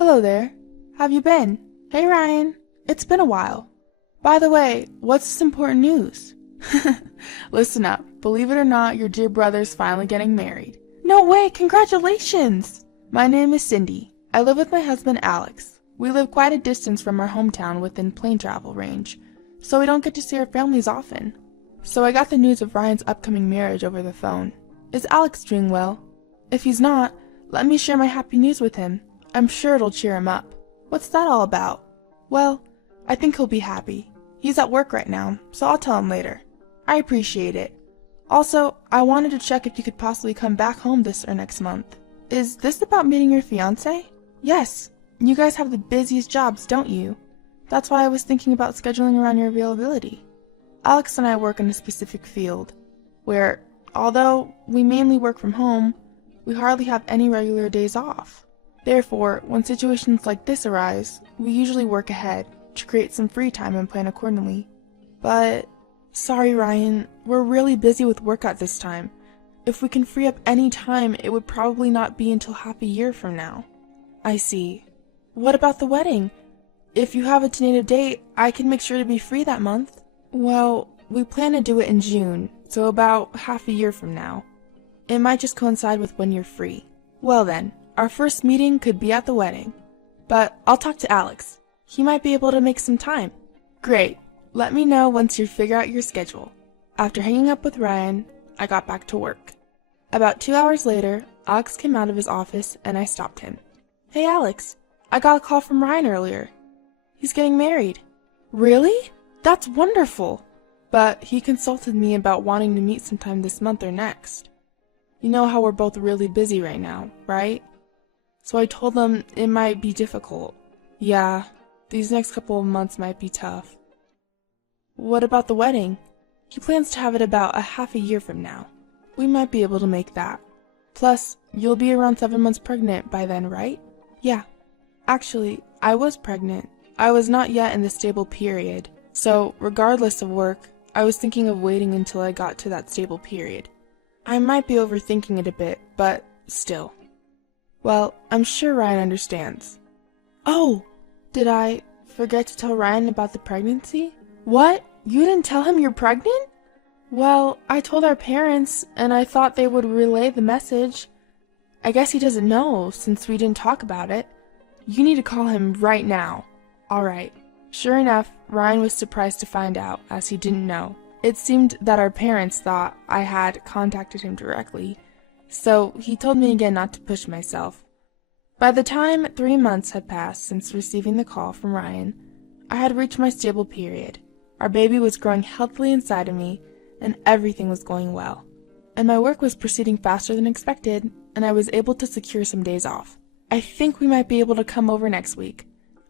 Hello there. Have you been? Hey Ryan, it's been a while. By the way, what's this important news? Listen up. Believe it or not, your dear brother's finally getting married. No way, congratulations! My name is Cindy. I live with my husband Alex. We live quite a distance from our hometown within plane travel range, so we don't get to see our families often. So I got the news of Ryan's upcoming marriage over the phone. Is Alex doing well? If he's not, let me share my happy news with him. I'm sure it'll cheer him up. What's that all about? Well, I think he'll be happy. He's at work right now, so I'll tell him later. I appreciate it. Also, I wanted to check if you could possibly come back home this or next month. Is this about meeting your fiancé? Yes. You guys have the busiest jobs, don't you? That's why I was thinking about scheduling around your availability. Alex and I work in a specific field, where, although we mainly work from home, we hardly have any regular days off. Therefore, when situations like this arise, we usually work ahead to create some free time and plan accordingly. But, sorry Ryan, we're really busy with work at this time. If we can free up any time, it would probably not be until half a year from now. I see. What about the wedding? If you have a tentative date, I can make sure to be free that month. Well, we plan to do it in June, so about half a year from now. It might just coincide with when you're free. Well then, our first meeting could be at the wedding. But I'll talk to Alex. He might be able to make some time. Great. Let me know once you figure out your schedule. After hanging up with Ryan, I got back to work. About 2 hours later, Alex came out of his office and I stopped him. Hey Alex, I got a call from Ryan earlier. He's getting married. Really? That's wonderful. But he consulted me about wanting to meet sometime this month or next. You know how we're both really busy right now, right? So I told him it might be difficult. Yeah, these next couple of months might be tough. What about the wedding? He plans to have it about a half a year from now. We might be able to make that. Plus, you'll be around 7 months pregnant by then, right? Yeah. Actually, I was pregnant. I was not yet in the stable period. So, regardless of work, I was thinking of waiting until I got to that stable period. I might be overthinking it a bit, but still. Well, I'm sure Ryan understands. Oh! Did I forget to tell Ryan about the pregnancy? What? You didn't tell him you're pregnant? Well, I told our parents, and I thought they would relay the message. I guess he doesn't know, since we didn't talk about it. You need to call him right now. Alright. Sure enough, Ryan was surprised to find out, as he didn't know. It seemed that our parents thought I had contacted him directly, so he told me again not to push myself. By the time 3 months had passed since receiving the call from Ryan, I had reached my stable period. Our baby was growing healthily inside of me, and everything was going well. And my work was proceeding faster than expected, and I was able to secure some days off. I think we might be able to come over next week.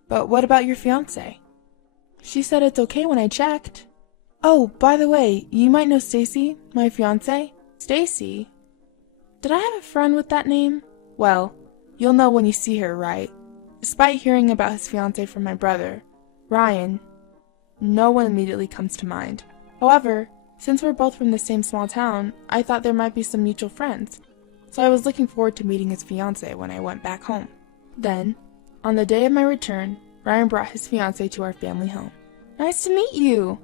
But what about your fiancé? She said it's okay when I checked. Oh, by the way, you might know Stacy, my fiancé. Stacy? Did I have a friend with that name? Well, you'll know when you see her, right? Despite hearing about his fiancé from my brother, Ryan, no one immediately comes to mind. However, since we're both from the same small town, I thought there might be some mutual friends. So I was looking forward to meeting his fiancé when I went back home. Then, on the day of my return, Ryan brought his fiancé to our family home. Nice to meet you!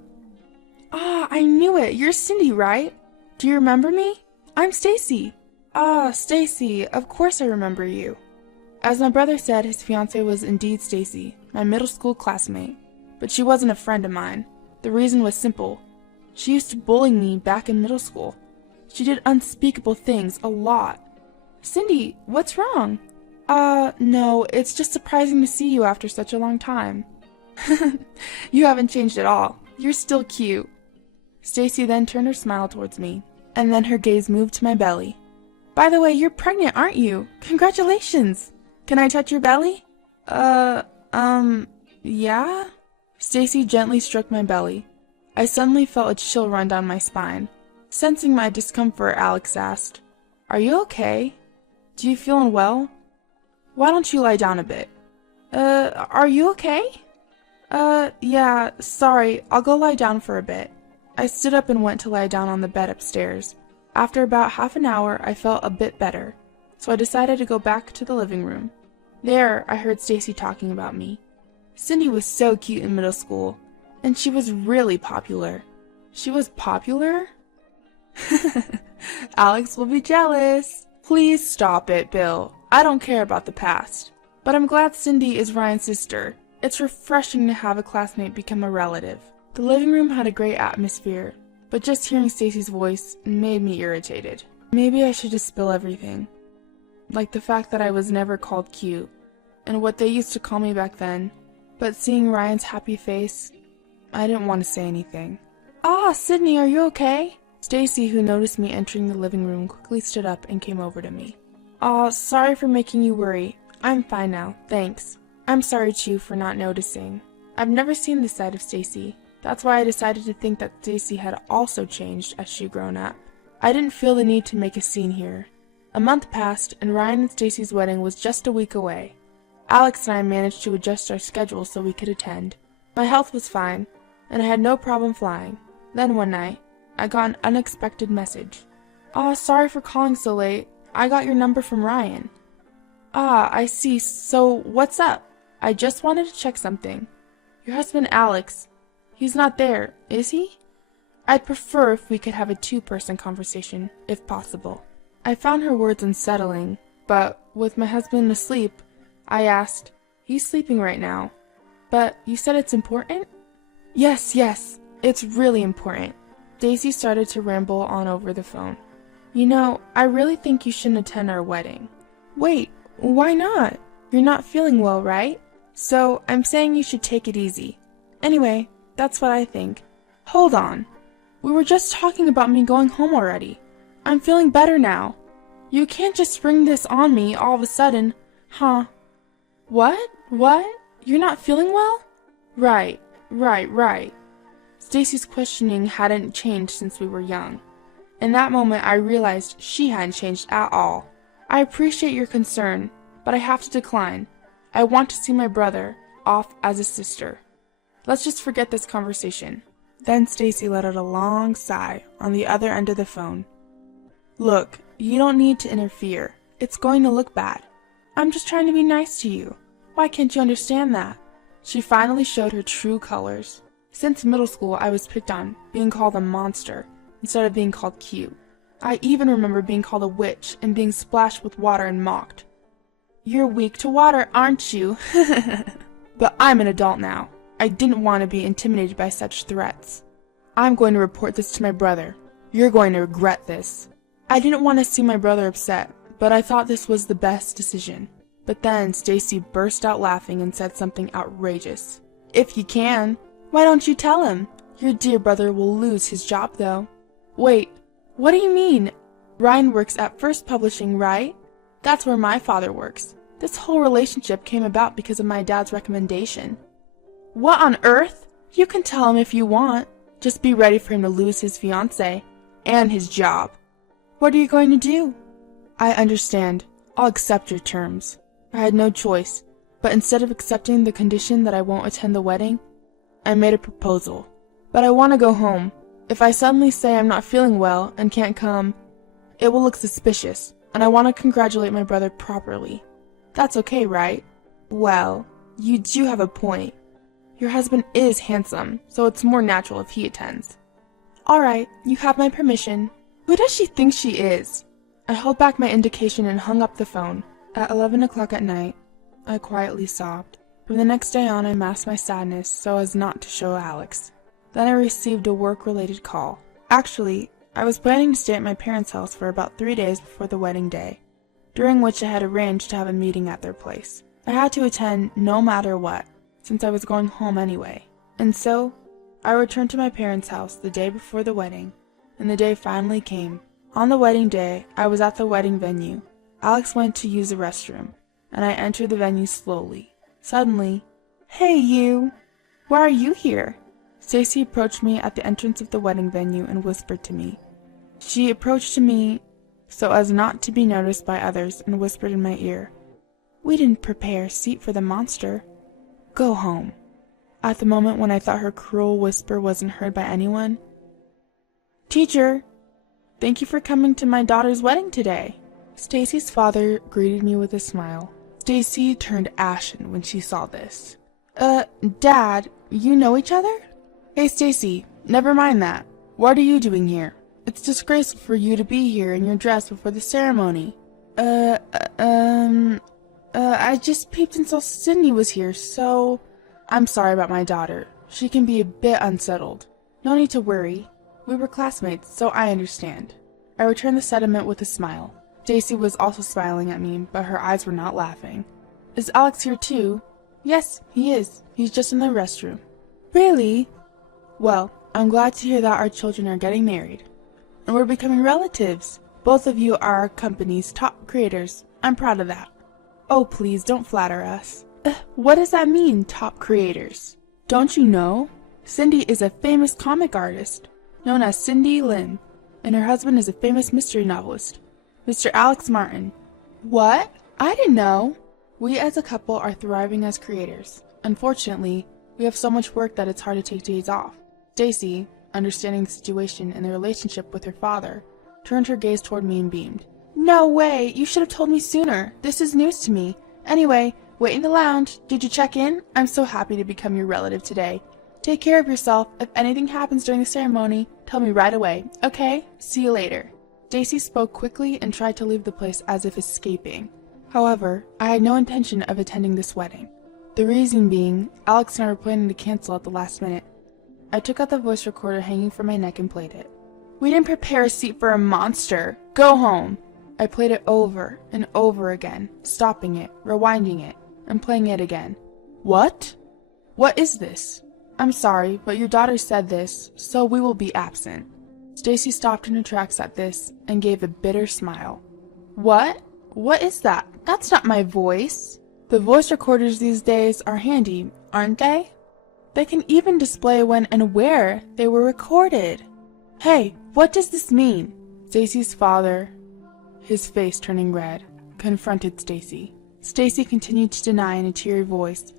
Ah, I knew it! You're Cindy, right? Do you remember me? I'm Stacy. Ah, Stacy, of course I remember you. As my brother said, his fiancée was indeed Stacy, my middle school classmate. But she wasn't a friend of mine. The reason was simple. She used to bully me back in middle school. She did unspeakable things a lot. Cindy, what's wrong? No, it's just surprising to see you after such a long time. You haven't changed at all. You're still cute. Stacy then turned her smile towards me, and then her gaze moved to my belly. By the way, you're pregnant, aren't you? Congratulations! Can I touch your belly? Yeah? Stacy gently stroked my belly. I suddenly felt a chill run down my spine. Sensing my discomfort, Alex asked, Are you okay? Do you feel unwell? Why don't you lie down a bit? Are you okay? Yeah, sorry, I'll go lie down for a bit. I stood up and went to lie down on the bed upstairs. After about half an hour, I felt a bit better, so I decided to go back to the living room. There, I heard Stacy talking about me. Cindy was so cute in middle school, and she was really popular. She was popular? Alex will be jealous. Please stop it, Bill. I don't care about the past. But I'm glad Cindy is Ryan's sister. It's refreshing to have a classmate become a relative. The living room had a great atmosphere, but just hearing Stacy's voice made me irritated. Maybe I should just spill everything. Like the fact that I was never called cute, and what they used to call me back then. But seeing Ryan's happy face, I didn't want to say anything. Ah, Sydney, are you okay? Stacy, who noticed me entering the living room, quickly stood up and came over to me. Aw, sorry for making you worry. I'm fine now, thanks. I'm sorry too for not noticing. I've never seen this side of Stacy. That's why I decided to think that Stacy had also changed as she'd grown up. I didn't feel the need to make a scene here. A month passed, and Ryan and Stacy's wedding was just a week away. Alex and I managed to adjust our schedules so we could attend. My health was fine, and I had no problem flying. Then one night, I got an unexpected message. Aw, sorry for calling so late. I got your number from Ryan. Ah, I see. So, what's up? I just wanted to check something. Your husband Alex, he's not there, is he? I'd prefer if we could have a two-person conversation, if possible. I found her words unsettling, but with my husband asleep, I asked, he's sleeping right now. But you said it's important? Yes, it's really important. Daisy started to ramble on over the phone. You know, I really think you shouldn't attend our wedding. Wait, why not? You're not feeling well, right? So, I'm saying you should take it easy. Anyway, that's what I think. Hold on. We were just talking about me going home already. I'm feeling better now. You can't just spring this on me all of a sudden, huh? What? You're not feeling well? Right. Stacy's questioning hadn't changed since we were young. In that moment, I realized she hadn't changed at all. I appreciate your concern, but I have to decline. I want to see my brother off as a sister. Let's just forget this conversation. Then Stacy let out a long sigh on the other end of the phone. Look, you don't need to interfere. It's going to look bad. I'm just trying to be nice to you. Why can't you understand that? She finally showed her true colors. Since middle school, I was picked on, being called a monster, instead of being called cute. I even remember being called a witch and being splashed with water and mocked. You're weak to water, aren't you? But I'm an adult now. I didn't want to be intimidated by such threats. I'm going to report this to my brother. You're going to regret this. I didn't want to see my brother upset, but I thought this was the best decision. But then Stacy burst out laughing and said something outrageous. If you can, why don't you tell him? Your dear brother will lose his job, though. Wait, what do you mean? Ryan works at First Publishing, right? That's where my father works. This whole relationship came about because of my dad's recommendation. What on earth? You can tell him if you want. Just be ready for him to lose his fiancée and his job. What are you going to do? I understand. I'll accept your terms. I had no choice, but instead of accepting the condition that I won't attend the wedding, I made a proposal. But I want to go home. If I suddenly say I'm not feeling well and can't come, it will look suspicious, and I want to congratulate my brother properly. That's okay, right? Well, you do have a point. Your husband is handsome, so it's more natural if he attends. Alright, you have my permission. Who does she think she is? I held back my indication and hung up the phone. At 11 o'clock at night, I quietly sobbed. From the next day on, I masked my sadness so as not to show Alex. Then I received a work-related call. Actually, I was planning to stay at my parents' house for about 3 days before the wedding day, during which I had arranged to have a meeting at their place. I had to attend no matter what, since I was going home anyway. And so, I returned to my parents' house the day before the wedding, and the day finally came. On the wedding day, I was at the wedding venue. Alex went to use the restroom, and I entered the venue slowly. Suddenly, "Hey, you! Why are you here?" Stacy approached me at the entrance of the wedding venue and whispered to me. She approached to me so as not to be noticed by others and whispered in my ear, "We didn't prepare a seat for the monster. Go home." At the moment when I thought her cruel whisper wasn't heard by anyone, "Teacher, thank you for coming to my daughter's wedding today." Stacy's father greeted me with a smile. Stacy turned ashen when she saw this. Dad, you know each other? Hey Stacy, never mind that. What are you doing here? It's disgraceful for you to be here in your dress before the ceremony. I just peeped and saw Cindy was here, so... I'm sorry about my daughter. She can be a bit unsettled. No need to worry. We were classmates, so I understand. I returned the sentiment with a smile. Stacy was also smiling at me, but her eyes were not laughing. Is Alex here too? Yes, he is. He's just in the restroom. Really? Well, I'm glad to hear that our children are getting married. And we're becoming relatives. Both of you are our company's top creators. I'm proud of that. Oh, please don't flatter us. What does that mean, top creators? Don't you know? Cindy is a famous comic artist, known as Cindy Lim, and her husband is a famous mystery novelist, Mr. Alex Martin. What? I didn't know. We as a couple are thriving as creators. Unfortunately, we have so much work that it's hard to take days off. Stacy, understanding the situation and the relationship with her father, turned her gaze toward me and beamed. No way! You should have told me sooner. This is news to me. Anyway, wait in the lounge. Did you check in? I'm so happy to become your relative today. Take care of yourself. If anything happens during the ceremony, tell me right away, okay? See you later. Stacy spoke quickly and tried to leave the place as if escaping. However, I had no intention of attending this wedding. The reason being, Alex and I were planning to cancel at the last minute. I took out the voice recorder hanging from my neck and played it. We didn't prepare a seat for a monster. Go home. I played it over and over again, stopping it, rewinding it, and playing it again. What? What is this? I'm sorry, but your daughter said this, so we will be absent. Stacy stopped in her tracks at this and gave a bitter smile. What? What is that? That's not my voice. The voice recorders these days are handy, aren't they? They can even display when and where they were recorded. Hey, what does this mean? Stacy's father, his face turning red, confronted Stacy. Stacy continued to deny in a teary voice.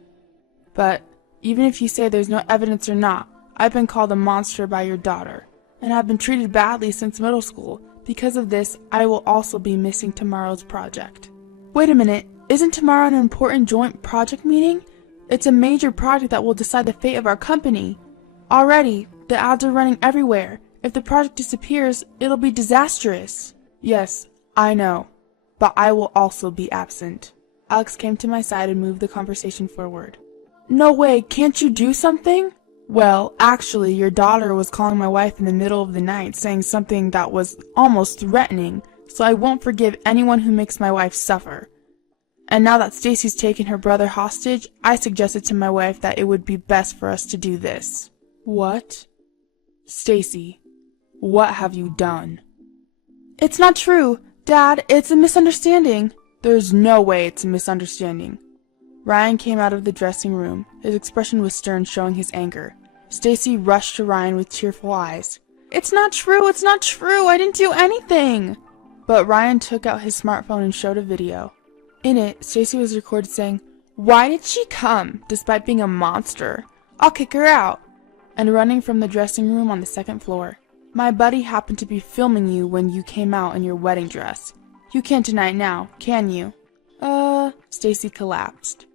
But even if you say there's no evidence or not, I've been called a monster by your daughter, and have been treated badly since middle school. Because of this, I will also be missing tomorrow's project. Wait a minute, isn't tomorrow an important joint project meeting? It's a major project that will decide the fate of our company. Already, the ads are running everywhere. If the project disappears, it'll be disastrous. Yes, I know, but I will also be absent. Alex came to my side and moved the conversation forward. No way, can't you do something? Well, actually, your daughter was calling my wife in the middle of the night, saying something that was almost threatening, so I won't forgive anyone who makes my wife suffer. And now that Stacy's taken her brother hostage, I suggested to my wife that it would be best for us to do this. What? Stacy, what have you done? It's not true. Dad, it's a misunderstanding. There's no way it's a misunderstanding. Ryan came out of the dressing room. His expression was stern, showing his anger. Stacy rushed to Ryan with tearful eyes. It's not true, it's not true, I didn't do anything! But Ryan took out his smartphone and showed a video. In it, Stacy was recorded saying, "Why did she come, despite being a monster? I'll kick her out," and running from the dressing room on the second floor. My buddy happened to be filming you when you came out in your wedding dress. You can't deny it now, can you? Stacy collapsed.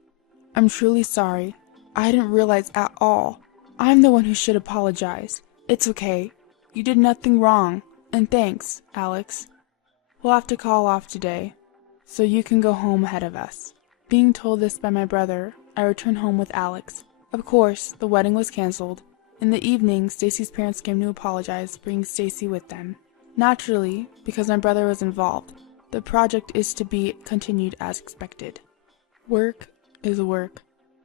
I'm truly sorry. I didn't realize at all. I'm the one who should apologize. It's okay. You did nothing wrong. And thanks, Alex. We'll have to call off today, so you can go home ahead of us. Being told this by my brother, I returned home with Alex. Of course, the wedding was canceled. In the evening, Stacy's parents came to apologize, bringing Stacy with them. Naturally, because my brother was involved, the project is to be continued as expected. Work is work.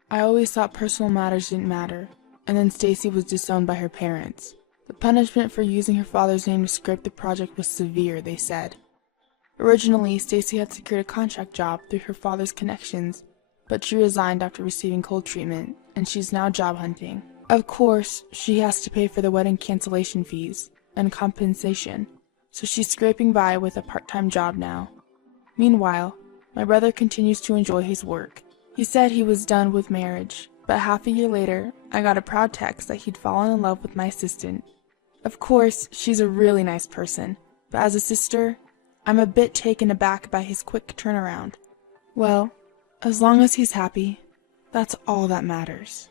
I always thought personal matters didn't matter, and then Stacy was disowned by her parents. The punishment for using her father's name to scrape the project was severe, they said. Originally, Stacy had secured a contract job through her father's connections, but she resigned after receiving cold treatment, and she's now job hunting. Of course, she has to pay for the wedding cancellation fees and compensation, so she's scraping by with a part-time job now. Meanwhile, my brother continues to enjoy his work. He said he was done with marriage, but half a year later, I got a proud text that he'd fallen in love with my assistant. Of course, she's a really nice person, but as a sister, I'm a bit taken aback by his quick turnaround. Well, As long as he's happy, that's all that matters.